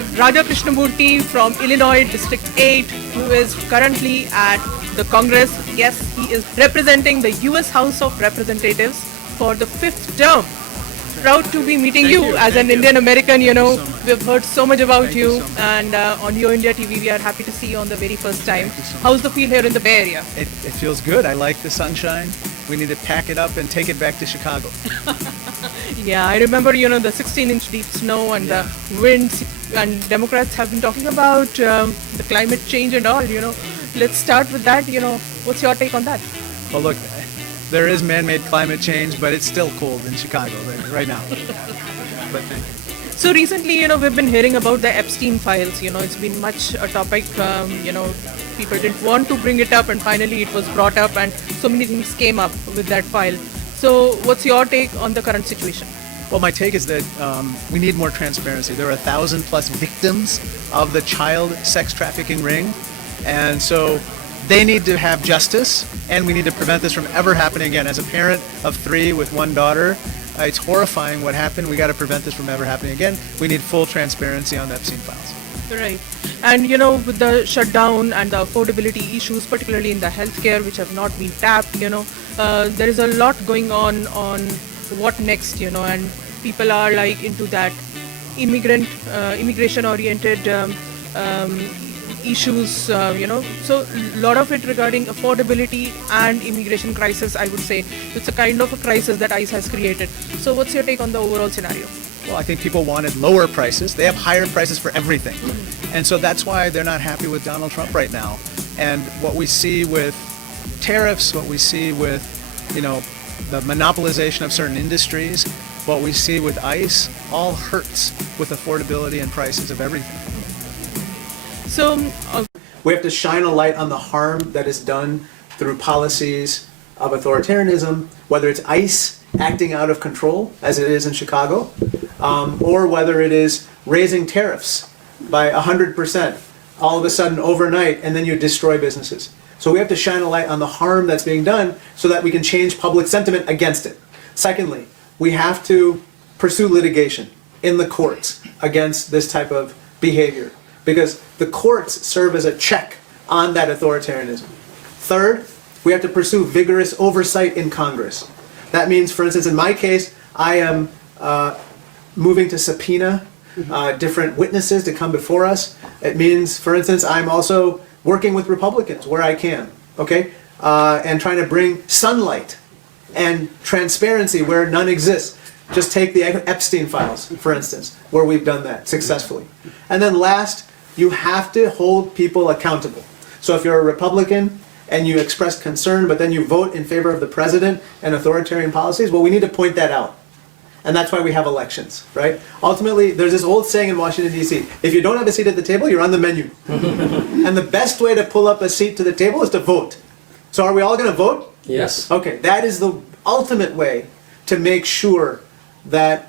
have Raja Krishnamurthi from Illinois District 8, who is currently at the Congress. Yes, he is representing the US House of Representatives for the 5th term. Proud to be meeting you as an Indian American. You know, we've heard so much about you, and on YoIndiaTV we are happy to see you on the very first time. How's the feel here in the Bay Area? It feels good. I like the sunshine. We need to pack it up and take it back to Chicago. Yeah, I remember, you know, the 16-inch deep snow and the winds, and Democrats have been talking about the climate change and all, you know. Let's start with that, you know. What's your take on that? Well, look, there is man-made climate change, but it's still cold in Chicago right now. But thank you. So recently, you know, we've been hearing about the Epstein files. You know, it's been much a topic, you know, people didn't want to bring it up, and finally it was brought up, and so many things came up with that file. So what's your take on the current situation? Well, my take is that we need more transparency. There are 1,000 plus victims of the child sex trafficking ring, and so they need to have justice, and we need to prevent this from ever happening again. As a parent of 3 with 1 daughter, it's horrifying what happened. We got to prevent this from ever happening again. We need full transparency on the Epstein files. Right. And you know, with the shutdown and the affordability issues, particularly in the healthcare, which have not been tapped, you know, there is a lot going on what next, you know, and people are like into that immigration-oriented issues, you know. So a lot of it regarding affordability and immigration crisis, I would say. It's a kind of a crisis that ICE has created. So what's your take on the overall scenario? Well, I think people wanted lower prices. They have higher prices for everything. And so that's why they're not happy with Donald Trump right now. And what we see with tariffs, what we see with, you know, the monopolization of certain industries, what we see with ICE, all hurts with affordability and prices of everything. So We have to shine a light on the harm that is done through policies of authoritarianism, whether it's ICE acting out of control, as it is in Chicago, or whether it is raising tariffs by 100% all of a sudden overnight, and then you destroy businesses. So we have to shine a light on the harm that's being done so that we can change public sentiment against it. Secondly, we have to pursue litigation in the courts against this type of behavior, because the courts serve as a check on that authoritarianism. Third, we have to pursue vigorous oversight in Congress. That means, for instance, in my case, I am moving to subpoena different witnesses to come before us. It means, for instance, I'm also working with Republicans where I can, okay, and trying to bring sunlight and transparency where none exists. Just take the Epstein files, for instance, where we've done that successfully. And then last, you have to hold people accountable. So if you're a Republican and you express concern, but then you vote in favor of the president and authoritarian policies, well, we need to point that out. And that's why we have elections, right? Ultimately, there's this old saying in Washington, D.C., if you don't have a seat at the table, you're on the menu. And the best way to pull up a seat to the table is to vote. So are we all going to vote? Yes. Okay, that is the ultimate way to make sure that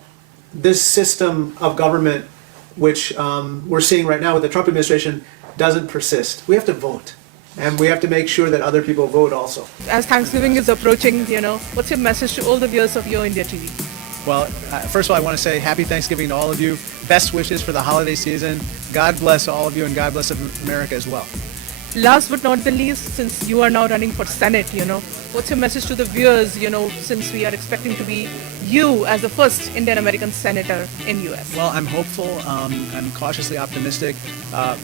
this system of government, which we're seeing right now with the Trump administration, doesn't persist. We have to vote. And we have to make sure that other people vote also. as Thanksgiving is approaching, you know, what's your message to all the viewers of YoIndiaTV? Well, first of all, I want to say happy Thanksgiving to all of you. Best wishes for the holiday season. God bless all of you, and God bless America as well. Last but not the least, since you are now running for Senate, you know, what's your message to the viewers, you know, since we are expecting to be you as the first Indian American senator in US? Well, I'm hopeful. I'm cautiously optimistic.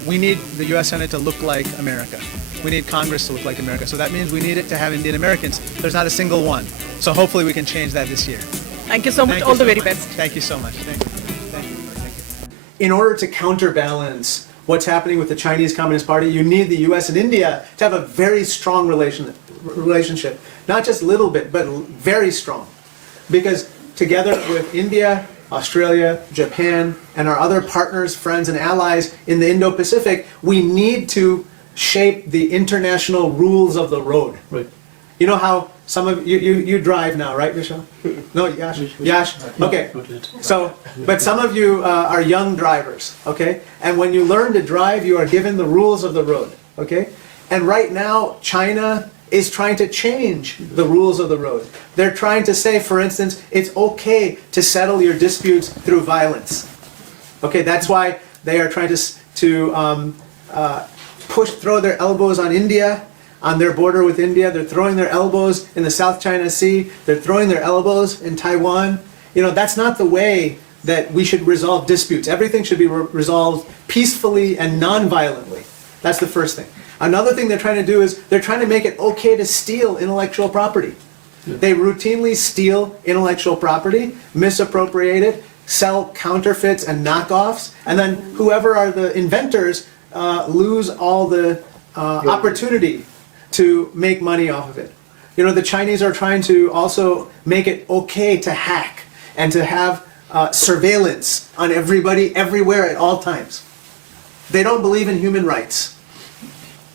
We need the U.S. Senate to look like America. We need Congress to look like America. So that means we need it to have Indian Americans. There's not a single one. So hopefully we can change that this year. Thank you so much. All the very best. Thank you so much. Thank you. Thank you. Thank you. In order to counterbalance what's happening with the Chinese Communist Party, you need the U.S. and India to have a very strong relationship. Not just a little bit, but very strong. Because together with India, Australia, Japan, and our other partners, friends, and allies in the Indo-Pacific, we need to shape the international rules of the road. Right. You know how some of you drive now, right, Vishal? No, Yash? Yash? Okay. So, but some of you are young drivers, okay? And when you learn to drive, you are given the rules of the road, okay? And right now, China is trying to change the rules of the road. They're trying to say, for instance, it's okay to settle your disputes through violence. Okay, that's why They are trying to throw their elbows on India, on their border with India. They're throwing their elbows in the South China Sea. They're throwing their elbows in Taiwan. That's not the way that we should resolve disputes. Everything should be resolved peacefully and non-violently. That's the first thing. Another thing they're trying to do is they're trying to make it okay to steal intellectual property. They routinely steal intellectual property, misappropriate it, sell counterfeits and knockoffs, and then whoever are the inventors lose all the opportunity to make money off of it. The Chinese are trying to also make it okay to hack and to have surveillance on everybody, everywhere, at all times. They don't believe in human rights.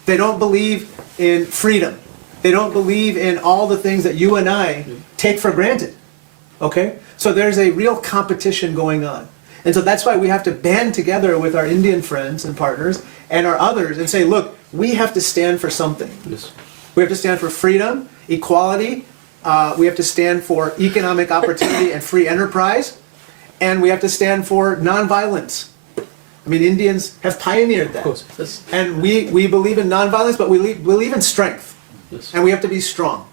They don't believe in freedom. They don't believe in all the things that you and I take for granted. Okay? So there's a real competition going on. And so that's why we have to band together with our Indian friends and partners and our others and say, look, we have to stand for something. Yes. We have to stand for freedom, equality, we have to stand for economic opportunity and free enterprise, and we have to stand for nonviolence. I mean, Indians have pioneered that. Of course. Yes. And we believe in nonviolence, but we believe in strength. Yes. And we have to be strong.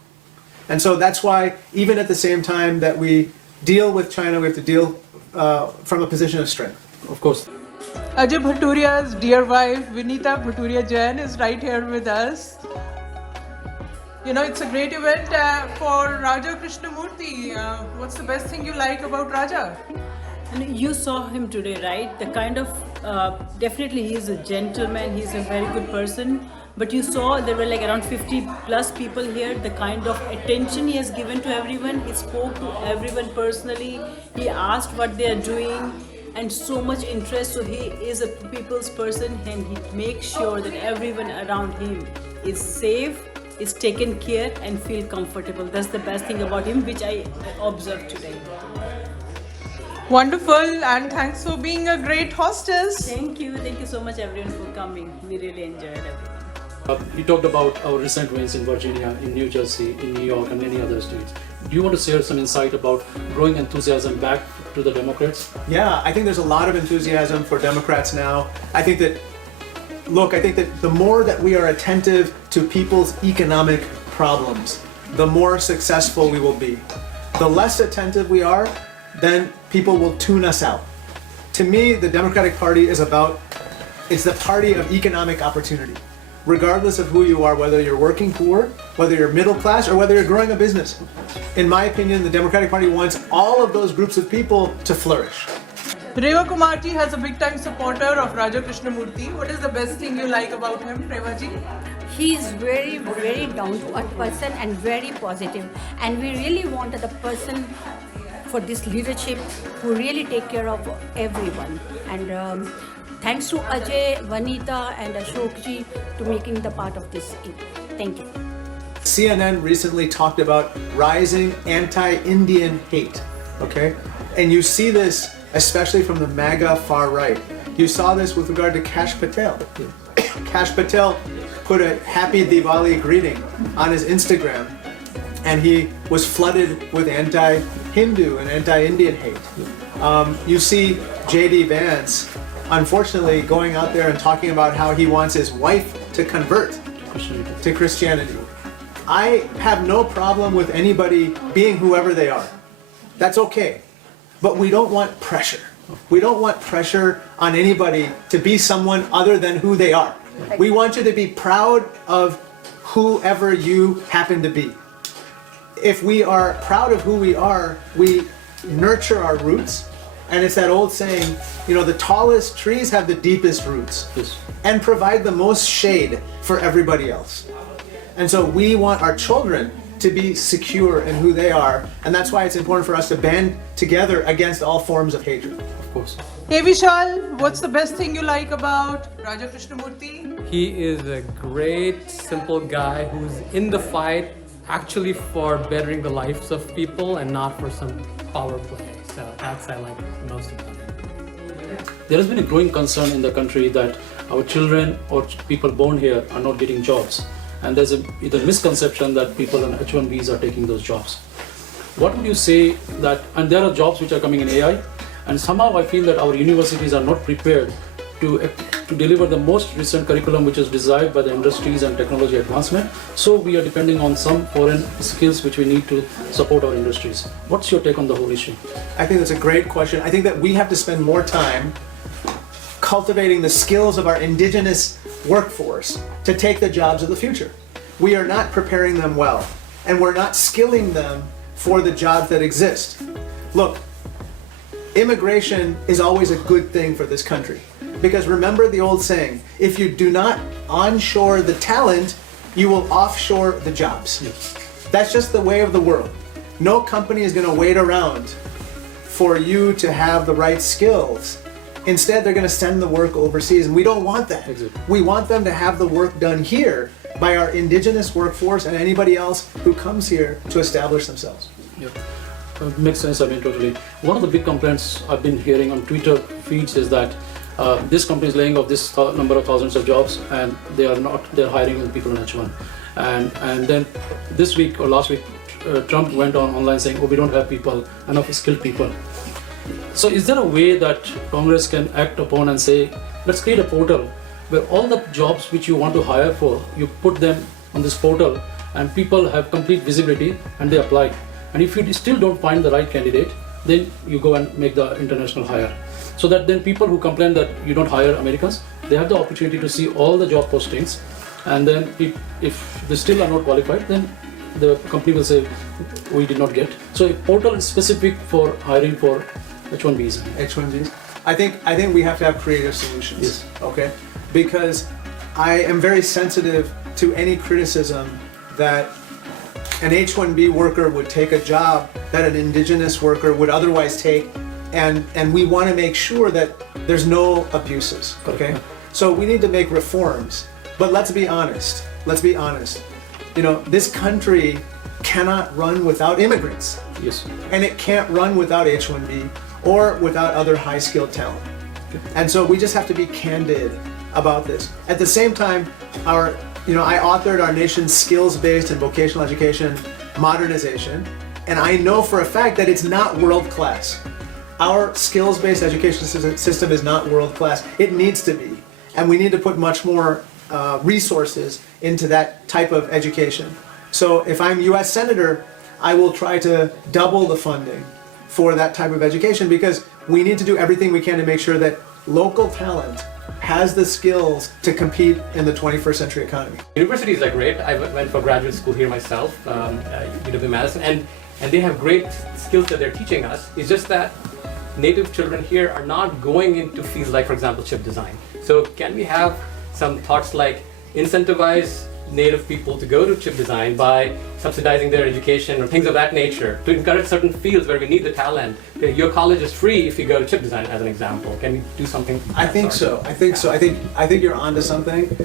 And so that's why, even at the same time that we deal with China, we have to deal from a position of strength. Of course. Ajay Bhutoria's dear wife, Vinita Bhutoria Jain, is right here with us. It's a great event for Raja Krishnamurthi. What's the best thing you like about Raja? And you saw him today, right? The kind of, definitely he's a gentleman, he's a very good person. But you saw there were like around 50 plus people here. The kind of attention he has given to everyone. He spoke to everyone personally. He asked what they are doing and so much interest. So he is a people's person and he makes sure that everyone around him is safe, is taken care and feel comfortable. That's the best thing about him, which I observed today. Wonderful, and thanks for being a great hostess. Thank you so much everyone for coming. We really enjoyed everything. We talked about our recent wins in Virginia, in New Jersey, in New York and many other states. Do you want to share some insight about growing enthusiasm back to the Democrats? Yeah, I think there's a lot of enthusiasm for Democrats now. I think that the more that we are attentive to people's economic problems, the more successful we will be. The less attentive we are, then people will tune us out. To me, the Democratic Party is it's the party of economic opportunity. Regardless of who you are, whether you're working poor, whether you're middle class, or whether you're growing a business. In my opinion, the Democratic Party wants all of those groups of people to flourish. Reva Kumarji has a big-time supporter of Raja Krishnamurthi. What is the best thing you like about him, Revaji? He is very, very down-to-earth person and very positive. And we really want the person for this leadership who really take care of everyone. And thanks to Ajay, Vanita and Ashokji to making the part of this. Thank you. CNN recently talked about rising anti-Indian hate, okay? And you see this especially from the MAGA far right. You saw this with regard to Kash Patel. Kash Patel put a happy Diwali greeting on his Instagram, and he was flooded with anti-Hindu and anti-Indian hate. You see J.D. Vance, unfortunately, going out there and talking about how he wants his wife to convert to Christianity. I have no problem with anybody being whoever they are. That's okay. But we don't want pressure. We don't want pressure on anybody to be someone other than who they are. We want you to be proud of whoever you happen to be. If we are proud of who we are, we nurture our roots. And it's that old saying, the tallest trees have the deepest roots and provide the most shade for everybody else. And so we want our children to be secure in who they are, and that's why it's important for us to band together against all forms of hatred. Of course. Hey Vishal, what's the best thing you like about Raja Krishnamurthi? He is a great, simple guy who's in the fight actually for bettering the lives of people and not for some power play. So that's I like most about him. There has been a growing concern in the country that our children or people born here are not getting jobs. And there's either misconception that people on H-1Bs are taking those jobs. What would you say that, and there are jobs which are coming in AI, and somehow I feel that our universities are not prepared to deliver the most recent curriculum which is desired by the industries and technology advancement. So we are depending on some foreign skills which we need to support our industries. What's your take on the whole issue? I think that's a great question. I think that we have to spend more time cultivating the skills of our indigenous workforce to take the jobs of the future. We are not preparing them well, and we're not skilling them for the jobs that exist. Look, immigration is always a good thing for this country. Because remember the old saying, if you do not onshore the talent, you will offshore the jobs. Yes. That's just the way of the world. No company is going to wait around for you to have the right skills. Instead, they're going to send the work overseas, and we don't want that. Exactly. We want them to have the work done here by our indigenous workforce and anybody else who comes here to establish themselves. Yeah. Makes sense, I mean, totally. One of the big complaints I've been hearing on Twitter feeds is that this company is laying off this number of thousands of jobs, and they're hiring people on H1. And then this week or last week, Trump went on online saying, oh, we don't have enough skilled people. So is there a way that Congress can act upon and say, let's create a portal where all the jobs which you want to hire for, you put them on this portal and people have complete visibility and they apply. And if you still don't find the right candidate, then you go and make the international hire. So that then people who complain that you don't hire Americans, they have the opportunity to see all the job postings. And then if they still are not qualified, then the company will say, we did not get. So a portal is specific for hiring for H1Bs. H1Bs. I think we have to have creative solutions. Yes. Okay? Because I am very sensitive to any criticism that an H1B worker would take a job that an indigenous worker would otherwise take, and we want to make sure that there's no abuses. Okay? So we need to make reforms. But let's be honest. Let's be honest. You know, this country cannot run without immigrants. Yes. And it can't run without H1B or without other high-skilled talent. And so we just have to be candid about this. At the same time, I authored our nation's skills-based and vocational education modernization, and I know for a fact that it's not world-class. Our skills-based education system is not world-class. It needs to be, and we need to put much more resources into that type of education. So if I'm U.S. Senator, I will try to double the funding for that type of education, because we need to do everything we can to make sure that local talent has the skills to compete in the 21st century economy. Universities are great. I went for graduate school here myself, UW-Madison, and they have great skills that they're teaching us. It's just that native children here are not going into fields like, for example, chip design. So can we have some thoughts like incentivize native people to go to chip design by subsidizing their education or things of that nature, to encourage certain fields where we need the talent? Your college is free if you go to chip design, as an example. Can we do something? I think so. I think you're onto something.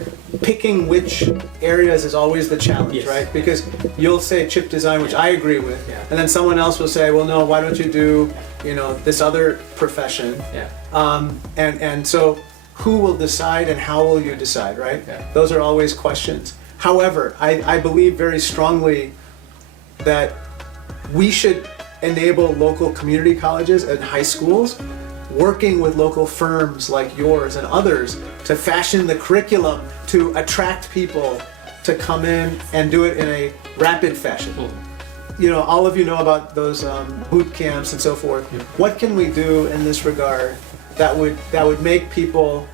Picking which areas is always the challenge, Yes. right? Because you'll say chip design, which I agree with, Yeah. and then someone else will say, well, no, why don't you do, this other profession? Yeah. And so who will decide and how will you decide, right? Yeah. Those are always questions. However, I believe very strongly that we should enable local community colleges and high schools working with local firms like yours and others to fashion the curriculum to attract people to come in and do it in a rapid fashion. All of you know about those boot camps and so forth. Yeah. What can we do in this regard that would make people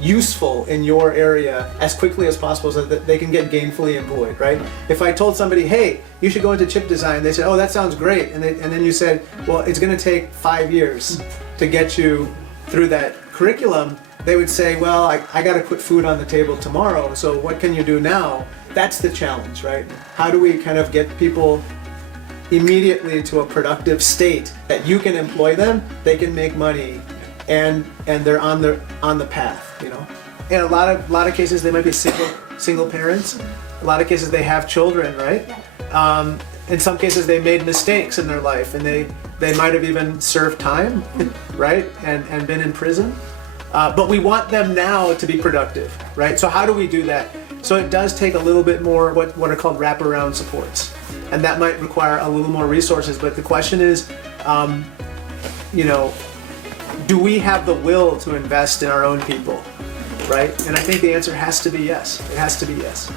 useful in your area as quickly as possible so that they can get gainfully employed, right? If I told somebody, hey, you should go into chip design, they said, oh, that sounds great. And then you said, well, it's going to take 5 years to get you through that curriculum. They would say, well, I got to put food on the table tomorrow, so what can you do now? That's the challenge, right? How do we kind of get people immediately to a productive state that you can employ them, they can make money, and they're on the path, In a lot of cases, they might be single parents. A lot of cases, they have children, right? In some cases, they made mistakes in their life, and they might have even served time, right? And been in prison. But we want them now to be productive, right? So how do we do that? So it does take a little bit more what are called wraparound supports, and that might require a little more resources. But the question is, do we have the will to invest in our own people, right? And I think the answer has to be yes. It has to be yes.